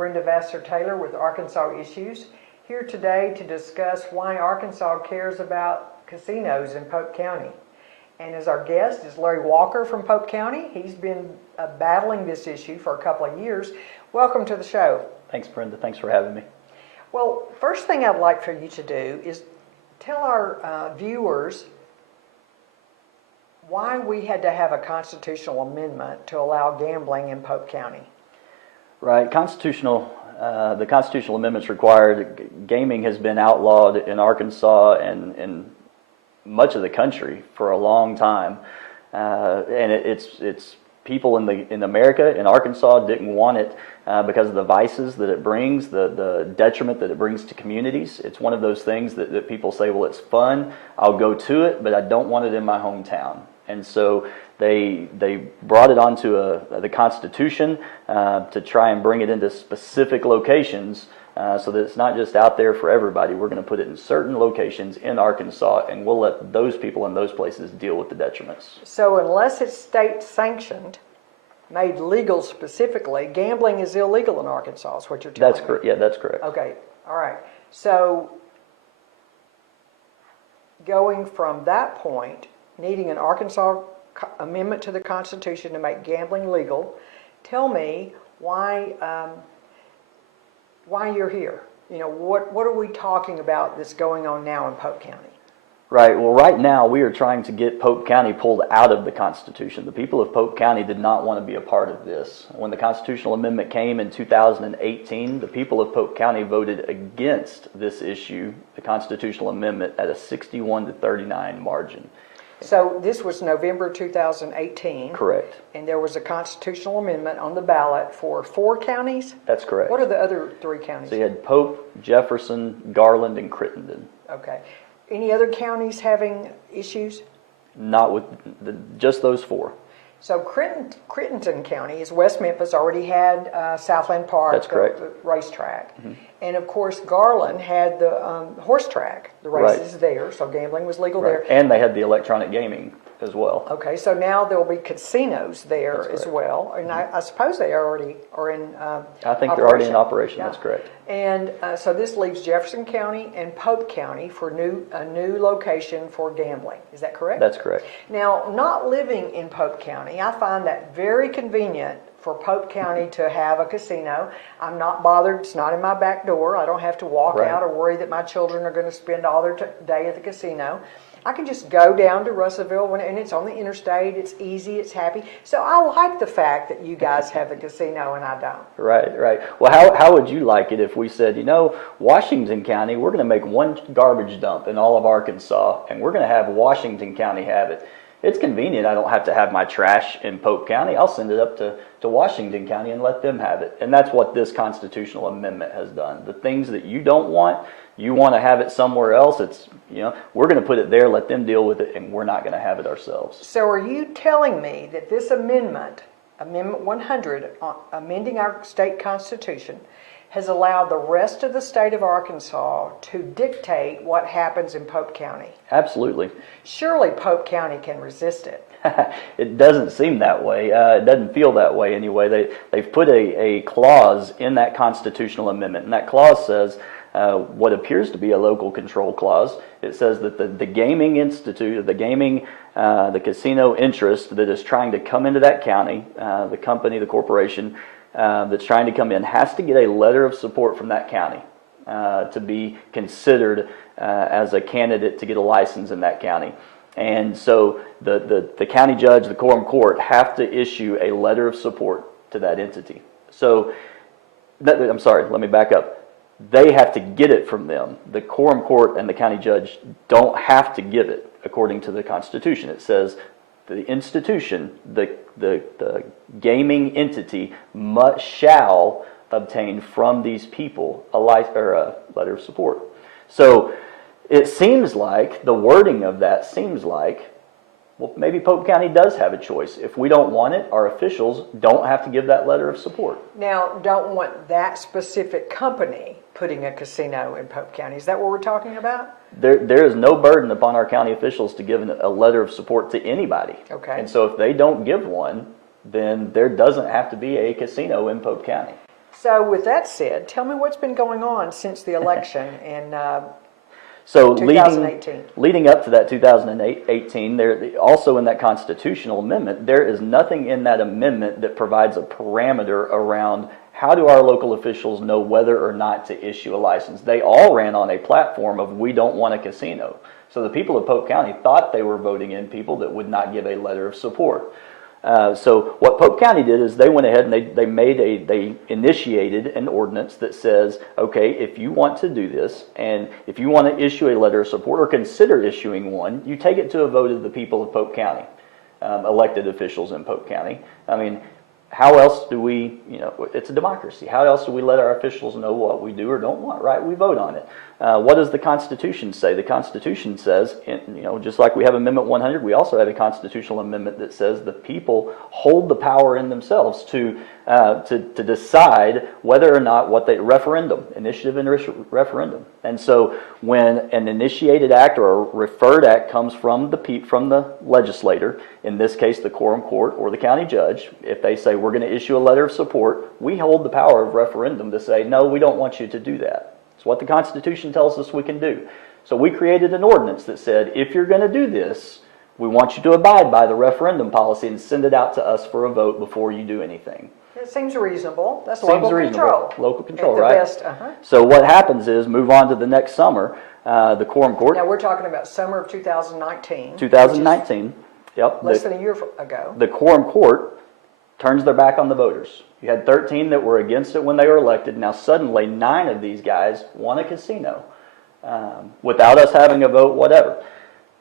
Brenda Vassar-Taylor with Arkansas Issues, here today to discuss why Arkansas cares about casinos in Pope County. And as our guest is Larry Walker from Pope County. He's been battling this issue for a couple of years. Welcome to the show. Thanks, Brenda. Thanks for having me. Well, first thing I'd like for you to do is tell our viewers why we had to have a constitutional amendment to allow gambling in Pope County. Right. The constitutional amendments required. Gaming has been outlawed in Arkansas and in much of the country for a long time, and it's people in America, in Arkansas, didn't want it because of the vices that it brings, the detriment that it brings to communities. It's one of those things that people say, well, it's fun, I'll go to it, but I don't want it in my hometown. And so they brought it onto the Constitution to try and bring it into specific locations so that it's not just out there for everybody. We're going to put it in certain locations in Arkansas, and we'll let those people in those places deal with the detriments. So unless it's state sanctioned, made legal specifically, gambling is illegal in Arkansas, is what you're telling me? That's correct. Yeah, that's correct. Okay, all right. So going from that point, needing an Arkansas amendment to the Constitution to make gambling legal, tell me why you're here. You know, what are we talking about that's going on now in Pope County? Right. Well, right now we are trying to get Pope County pulled out of the Constitution. The people of Pope County did not want to be a part of this. When the constitutional amendment came in 2018, the people of Pope County voted against this issue, the constitutional amendment, at a 61-39 margin. So this was November 2018. Correct. And there was a constitutional amendment on the ballot for 4 counties? That's correct. What are the other 3 counties? So you had Pope, Jefferson, Garland, and Crittenden. Okay. Any other counties having issues? Not with just those 4. So Crittenden County is West Memphis, already had Southland Park. That's correct. The racetrack. Mm-hmm. And of course Garland had the horse track, the races there, so gambling was legal there. And they had the electronic gaming as well. Okay, so now there will be casinos there as well, and I suppose they already are in I think they're already in operation, that's correct. And so this leaves Jefferson County and Pope County for a new location for gambling. Is that correct? That's correct. Now, not living in Pope County, I find that very convenient for Pope County to have a casino. I'm not bothered, it's not in my back door. I don't have to walk out or worry that my children are going to spend all their day at the casino. I can just go down to Russellville, and it's on the interstate, it's easy, it's happy. So I like the fact that you guys have the casino and I don't. Right. Well, how would you like it if we said, you know, Washington County, we're going to make one garbage dump in all of Arkansas, and we're going to have Washington County have it. It's convenient. I don't have to have my trash in Pope County. I'll send it up to Washington County and let them have it. And that's what this constitutional amendment has done. The things that you don't want, you want to have it somewhere else, it's, you know, we're going to put it there, let them deal with it, and we're not going to have it ourselves. So are you telling me that this amendment, Amendment 100, amending our state constitution, has allowed the rest of the state of Arkansas to dictate what happens in Pope County? Absolutely. Surely Pope County can resist it. It doesn't seem that way. It doesn't feel that way anyway. They've put a clause in that constitutional amendment, and that clause says what appears to be a local control clause. It says that the gaming institute, the casino interest that is trying to come into that county, the company, the corporation, that's trying to come in has to get a letter of support from that county to be considered as a candidate to get a license in that county. And so the county judge, the quorum court, have to issue a letter of support to that entity. So, I'm sorry, let me back up. They have to get it from them. The quorum court and the county judge don't have to give it according to the Constitution. It says the institution, the gaming entity shall obtain from these people a letter of support. So it seems like, the wording of that seems like, well, maybe Pope County does have a choice. If we don't want it, our officials don't have to give that letter of support. Now, don't want that specific company putting a casino in Pope County. Is that what we're talking about? There is no burden upon our county officials to give a letter of support to anybody. Okay. And so if they don't give one, then there doesn't have to be a casino in Pope County. So with that said, tell me what's been going on since the election in So 2018. leading up to that 2018, there also in that constitutional amendment, there is nothing in that amendment that provides a parameter around how do our local officials know whether or not to issue a license. They all ran on a platform of we don't want a casino. So the people of Polk County thought they were voting in people that would not give a letter of support. So what Polk County did is they went ahead and they initiated an ordinance that says, okay, if you want to do this and if you want to issue a letter of support or consider issuing one, you take it to a vote of the people of Polk County, elected officials in Polk County. I mean, how else do we, it's a democracy. How else do we let our officials know what we do or don't want, right? We vote on it. What does the Constitution say? The Constitution says, just like we have Amendment 100, we also have a constitutional amendment that says the people hold the power in themselves to decide whether or not initiative and referendum. And so when an initiated act or a referred act comes from the legislator, in this case the quorum court or the county judge, if they say we're going to issue a letter of support, we hold the power of referendum to say, no, we don't want you to do that. It's what the Constitution tells us we can do. So we created an ordinance that said, if you're going to do this, we want you to abide by the referendum policy and send it out to us for a vote before you do anything. It seems reasonable. That's Seems local reasonable. control. Local control, At the right? best, So what happens is, move on to the next summer, the quorum court. Now we're talking about summer of 2019. 2019, yep. Less than a year ago. The quorum court turns their back on the voters. You had 13 that were against it when they were elected. Now suddenly 9 of these guys want a casino without us having a vote, whatever.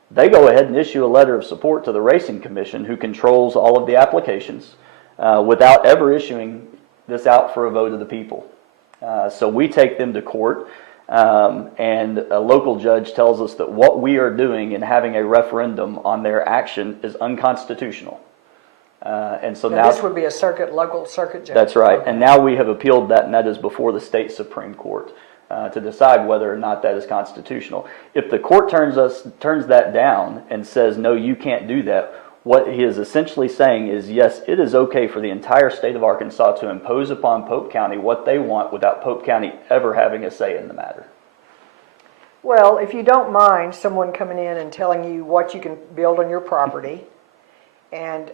They go ahead and issue a letter of support to the Racing Commission, who controls all of the applications, without ever issuing this out for a vote of the people. So we take them to court, and a local judge tells us that what we are doing in having a referendum on their action is unconstitutional. And so now this would be a local circuit judge. That's right. Okay. And now we have appealed that, and that is before the state Supreme Court to decide whether or not that is constitutional. If the court turns that down and says, no, you can't do that, what he is essentially saying is, yes, it is okay for the entire state of Arkansas to impose upon Polk County what they want without Polk County ever having a say in the matter. Well, if you don't mind someone coming in and telling you what you can build on your property and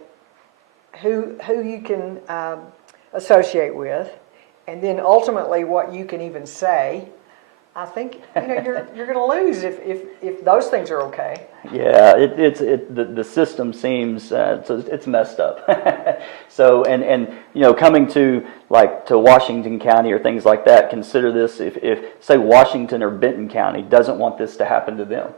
who you can associate with, and then ultimately what you can even say, I think you're going to lose if those things are okay. Yeah, the system seems it's messed up. So and coming to Washington County or things like that, consider this: if say Washington or Benton County doesn't want this to happen to them,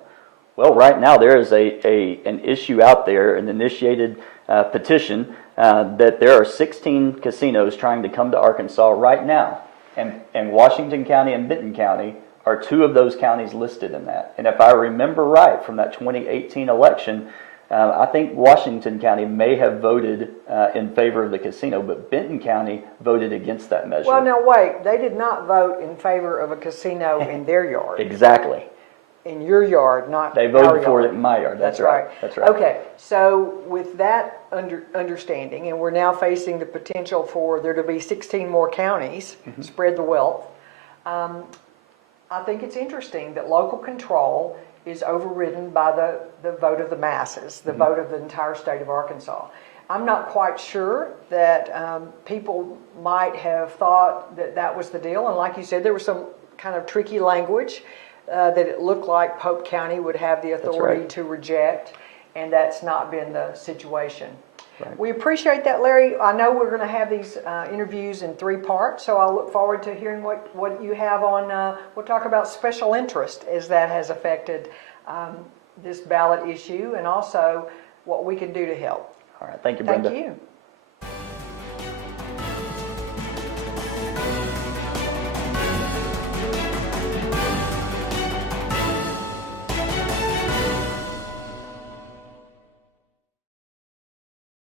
well, right now there is an issue out there, an initiated petition that there are 16 casinos trying to come to Arkansas right now, and Washington County and Benton County are 2 of those counties listed in that. And if I remember right from that 2018 election, I think Washington County may have voted in favor of the casino, but Benton County voted against that measure. Well, now wait, they did not vote in favor of a casino in their yard. Exactly. In your yard, not They voted our for yard. it in my yard. That's right. That's right. Okay, so with that understanding, and we're now facing the potential for there to be 16 more counties, spread the wealth, I think it's interesting that local control is overridden by the vote of the masses, the vote of the entire state of Arkansas. I'm not quite sure that people might have thought that was the deal, and like you said, there was some kind of tricky language that it looked like Polk County would have the authority to reject, and that's not been the situation. Right. We appreciate that, Larry. I know we're going to have these interviews in 3 parts, so I'll look forward to hearing what you have on. We'll talk about special interest as that has affected this ballot issue, and also what we can do to help. All right. Thank you, Brenda. Thank you.